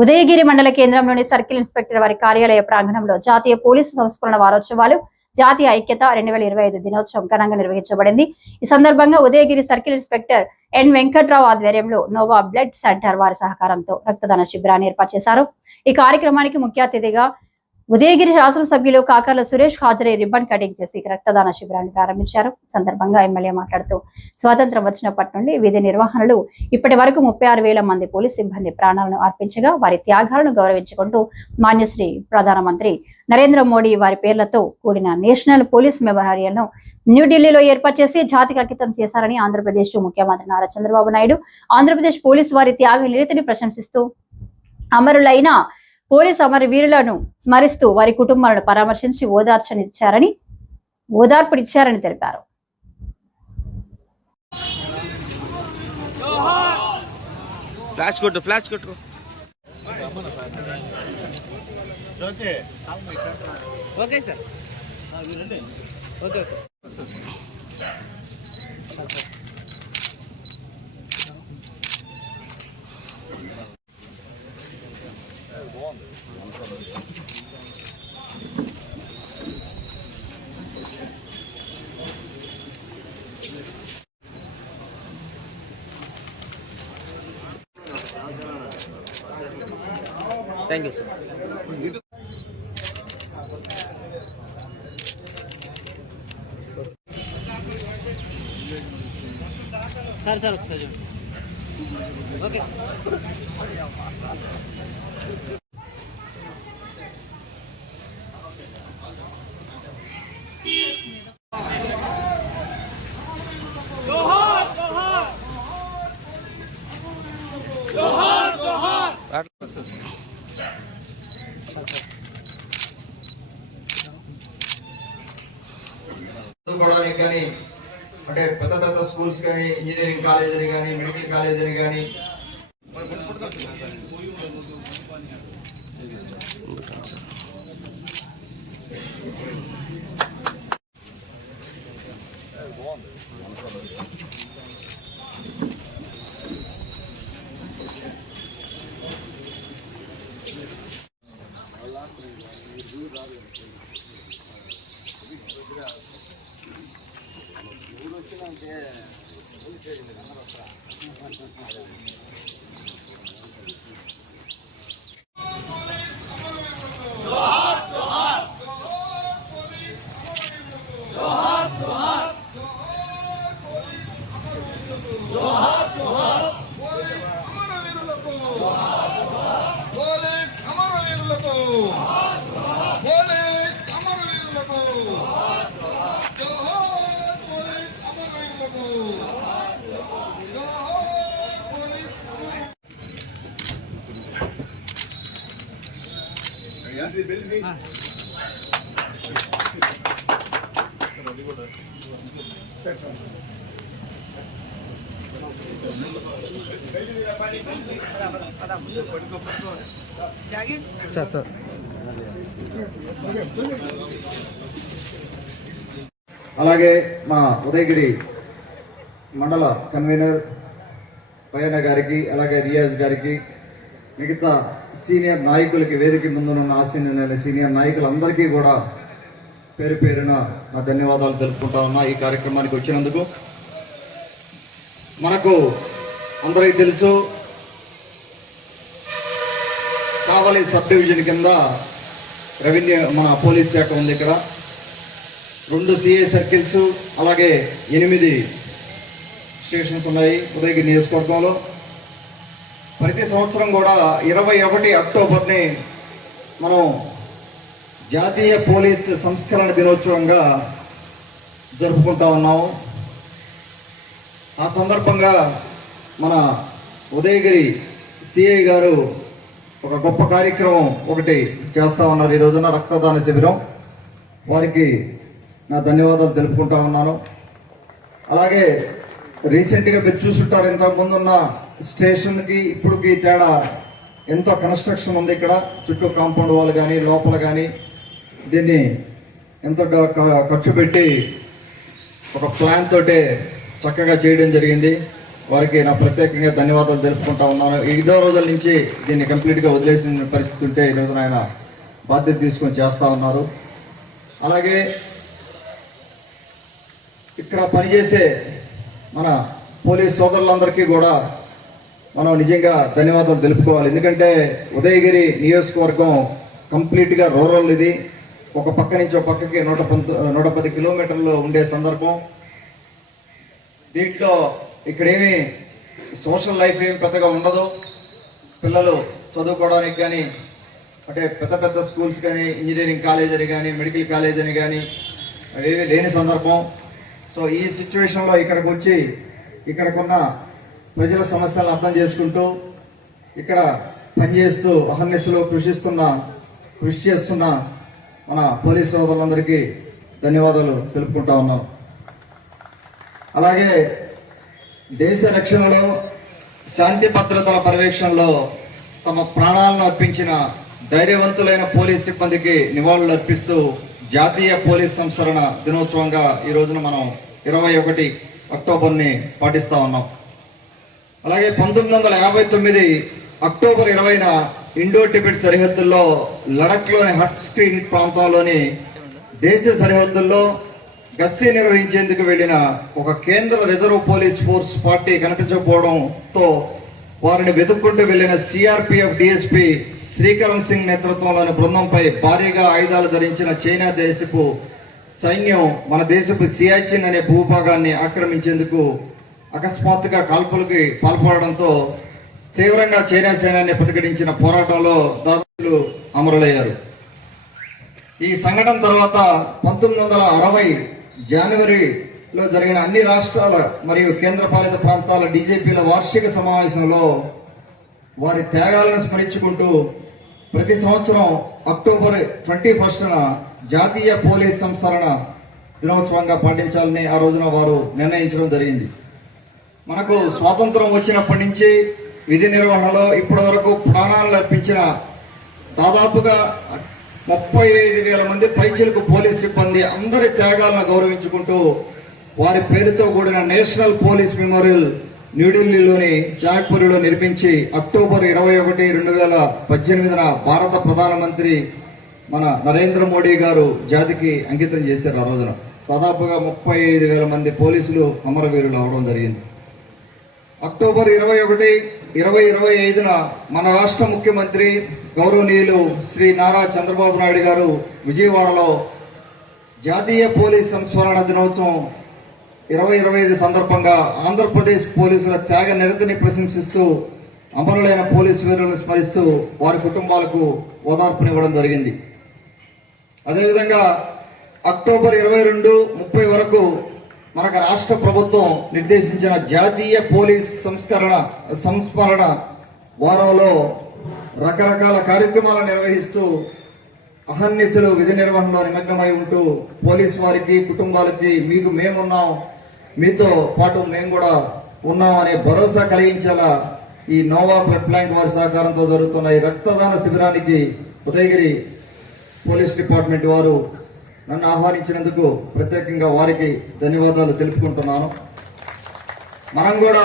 ఉదయగిరి మండల కేంద్రంలోని circle inspector వారి కార్యాలయ ప్రాంగణంలో జాతీయ పోలీసు సంస్కరణ వారోత్సవాలు జాతీయ ఐక్యత 2025 దినోత్సవం ఘనంగా నిర్వహించబడింది. ఈ సందర్భంగా Udayagiri circle inspector N Venkatrao ఆధ్వర్యంలో నోవా బ్లడ్ సెంటర్ వారి సహకారంతో రక్తదాన శిబిరాన్ని ఏర్పాటు చేశారు. ఈ కార్యక్రమానికి ముఖ్య అతిథిగా ఉదయగిరి శాసనసభ్యులు కాకర్ల సురేష్ హాజరై రిబ్బన్ కటింగ్ చేసి రక్తదాన శిబిరాన్ని ప్రారంభించారు. సందర్భంగా ఎమ్మెల్యే మాట్లాడుతూ స్వాతంత్రం వచ్చినప్పటి నుండి విధి నిర్వహణలు ఇప్పటి వరకు 36,000 మంది పోలీస్ సిబ్బంది ప్రాణాలను అర్పించగా వారి త్యాగాలను గౌరవించుకుంటూ మాన్యశ్రీ ప్రధానమంత్రి నరేంద్ర మోడీ వారి పేర్లతో కూడిన నేషనల్ పోలీస్ మెమోరియల్ను న్యూఢిల్లీలో ఏర్పాటు చేసి జాతికి అంకితం చేశారని ఆంధ్రప్రదేశ్ ముఖ్యమంత్రి నారా చంద్రబాబు నాయుడు ఆంధ్రప్రదేశ్ పోలీసు వారి త్యాగ నిరతిని ప్రశంసిస్తూ అమరులైన పోలీసు అమరవీరులను స్మరిస్తూ వారి కుటుంబాలను పరామర్శించి ఓదార్పునిచ్చారని తెలిపారు. Okay sir, okay. Thank you sir. Sir ఒకసారి ఓకే సార్. చదువుకోవడానికి కానీ అంటే పెద్ద పెద్ద స్కూల్స్ కానీ ఇంజనీరింగ్ కాలేజ్ అని కానీ మెడికల్ కాలేజ్ అని కానీ అలాగే మా ఉదయగిరి మండల కన్వీనర్ పయ్యన్న గారికి, అలాగే రియాజ్ గారికి, మిగతా సీనియర్ నాయకులకి, వేదిక ముందున్న ఆసీనులైన సీనియర్ నాయకులందరికీ కూడా పేరు పేరున నా ధన్యవాదాలు తెలుపుకుంటా ఉన్నా. ఈ కార్యక్రమానికి వచ్చినందుకు. మనకు అందరికీ తెలుసు, కావలి సబ్ డివిజన్ కింద రెవెన్యూ మన పోలీస్ శాఖ ఉంది. ఇక్కడ 2 సిఐ సర్కిల్స్, అలాగే 8 స్టేషన్స్ ఉన్నాయి ఉదయగిరి నియోజకవర్గంలో. ప్రతి సంవత్సరం కూడా 21 అక్టోబర్ని మనం జాతీయ పోలీస్ సంస్కరణ దినోత్సవంగా జరుపుకుంటా ఉన్నాము. ఆ సందర్భంగా మన ఉదయగిరి సిఐ గారు ఒక గొప్ప కార్యక్రమం ఒకటి చేస్తూ ఉన్నారు. ఈ రోజున రక్తదాన శిబిరం. వారికి నా ధన్యవాదాలు తెలుపుకుంటా ఉన్నాను. అలాగే రీసెంట్గా మీరు చూసుంటారు, ఇంతకు ముందున్న స్టేషన్కి ఇప్పుడుకి తేడా ఎంతో కన్స్ట్రక్షన్ ఉంది. ఇక్కడ చుట్టూ కాంపౌండ్ వాల్ కానీ లోపల కానీ దీన్ని ఎంతో ఖర్చు పెట్టి ఒక ప్లాన్ తోటే చక్కగా చేయడం జరిగింది. వారికి నా ప్రత్యేకంగా ధన్యవాదాలు తెలుపుకుంటా ఉన్నాను. 5 రోజుల నుంచి దీన్ని కంప్లీట్గా వదిలేసిన పరిస్థితి ఉంటే ఈ రోజున ఆయన బాధ్యత తీసుకొని చేస్తూ ఉన్నారు. అలాగే ఇక్కడ పనిచేసే మన పోలీస్ సోదరులందరికీ కూడా మనం నిజంగా ధన్యవాదాలు తెలుపుకోవాలి. ఎందుకంటే ఉదయగిరి నియోజకవర్గం కంప్లీట్గా రూరల్. ఇది ఒక పక్క నుంచి ఒక పక్కకి 110 కిలోమీటర్లు ఉండే సందర్భం. దీంట్లో ఇక్కడేమి సోషల్ లైఫ్ ఏమి పెద్దగా ఉండదు. పిల్లలు చదువుకోవడానికి కానీ అంటే పెద్ద పెద్ద స్కూల్స్ కానీ ఇంజనీరింగ్ కాలేజ్ అని కానీ మెడికల్ కాలేజ్ అని కానీ అవేమీ లేని సందర్భం. సో ఈ సిచ్యువేషన్లో ఇక్కడికి వచ్చి ఇక్కడికున్న ప్రజల సమస్యలను అర్థం చేసుకుంటూ ఇక్కడ పనిచేస్తూ అహర్నిశలో కృషి చేస్తున్న మన పోలీస్ సోదరులందరికీ ధన్యవాదాలు తెలుపుకుంటా ఉన్నాం. అలాగే దేశ రక్షణలో శాంతి భద్రతల పర్యవేక్షణలో తమ ప్రాణాలను అర్పించిన ధైర్యవంతులైన పోలీస్ సిబ్బందికి నివాళులు అర్పిస్తూ జాతీయ పోలీస్ సంస్మరణ దినోత్సవంగా ఈ రోజున మనం 21 అక్టోబర్ని పాటిస్తా ఉన్నాం. అలాగే 1959 అక్టోబర్ 20న ఇండో టిబెట్ సరిహద్దుల్లో లడఖ్లోని హట్ స్క్రీన్ ప్రాంతంలోని దేశ సరిహద్దుల్లో గస్తీ నిర్వహించేందుకు వెళ్లిన ఒక కేంద్ర రిజర్వ్ పోలీస్ ఫోర్స్ పార్టీ కనిపించకపోవడంతో వారిని వెతుక్కుంటూ వెళ్లిన సిఆర్పిఎఫ్ డిఎస్పీ శ్రీకరణ్ సింగ్ నేతృత్వంలోని బృందంపై భారీగా ఆయుధాలు ధరించిన చైనా దేశపు సైన్యం మన దేశపు సియాచిన్ అనే భూభాగాన్ని ఆక్రమించేందుకు అకస్మాత్తుగా కాల్పులకి పాల్పడడంతో తీవ్రంగా చైనా సైన్యాన్ని ప్రతిఘటించిన పోరాటంలో దాదాపు అమరులయ్యారు. ఈ సంఘటన తర్వాత 1960 జనవరిలో జరిగిన అన్ని రాష్ట్రాల మరియు కేంద్రపాలిత ప్రాంతాల డీజీపీల వార్షిక సమావేశంలో వారి త్యాగాలను స్మరించుకుంటూ ప్రతి సంవత్సరం అక్టోబర్ 21న జాతీయ పోలీస్ సంస్మరణ దినోత్సవంగా పాటించాలని ఆ రోజున వారు నిర్ణయించడం జరిగింది. మనకు స్వాతంత్రం వచ్చినప్పటి నుంచి విధి నిర్వహణలో ఇప్పటి వరకు ప్రాణాలను అర్పించిన దాదాపుగా 35,000 మంది పైచిలకు పోలీస్ సిబ్బంది అందరి త్యాగాలను గౌరవించుకుంటూ వారి పేరుతో కూడిన నేషనల్ పోలీస్ మెమోరియల్ న్యూఢిల్లీలోని జాగ్పూర్లో నిర్మించి అక్టోబర్ 21, 2018న భారత ప్రధానమంత్రి మన నరేంద్ర మోడీ గారు జాతికి అంకితం చేశారు. ఆ రోజున దాదాపుగా 35,000 మంది పోలీసులు అమరవీరులు అవడం జరిగింది. అక్టోబర్ 21, 2025న మన రాష్ట్ర ముఖ్యమంత్రి గౌరవనీయులు శ్రీ నారా చంద్రబాబు నాయుడు గారు విజయవాడలో జాతీయ పోలీస్ సంస్మరణ దినోత్సవం 2025 సందర్భంగా ఆంధ్రప్రదేశ్ పోలీసుల త్యాగ నిరతిని ప్రశంసిస్తూ అమరులైన పోలీసు వీరులను స్మరిస్తూ వారి కుటుంబాలకు ఓదార్పునివ్వడం జరిగింది. అదేవిధంగా అక్టోబర్ 22, 30 వరకు మనకు రాష్ట్ర ప్రభుత్వం నిర్దేశించిన జాతీయ పోలీస్ సంస్మరణ వారంలో రకరకాల కార్యక్రమాలు నిర్వహిస్తూ అహర్నిశలు విధి నిర్వహణలో నిమగ్నమై ఉంటూ పోలీసు వారికి కుటుంబాలకి మీకు మేమున్నాం, మీతో పాటు మేము కూడా ఉన్నాం అనే భరోసా కలిగించేలా ఈ నోవా బ్లడ్ బ్యాంక్ వారి సహకారంతో జరుగుతున్న ఈ రక్తదాన శిబిరానికి ఉదయగిరి పోలీస్ డిపార్ట్మెంట్ వారు నన్ను ఆహ్వానించినందుకు ప్రత్యేకంగా వారికి ధన్యవాదాలు తెలుపుకుంటున్నాను. మనం కూడా